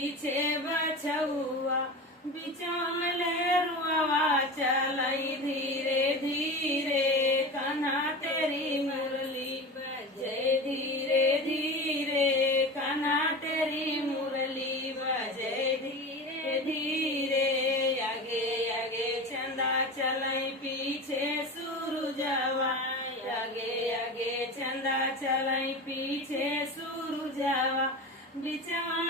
पीछे बछुआ बिचौन लेरुआ चलई धीरे धीरे कन्हा तेरी मुरली बजे धीरे धीरे कन्हा तेरी मुरली बजे धीरे धीरे आगे आगे चंदा चलई पीछे सूरजवा आगे आगे चंदा चलई पीछे सूरजवा बिचौन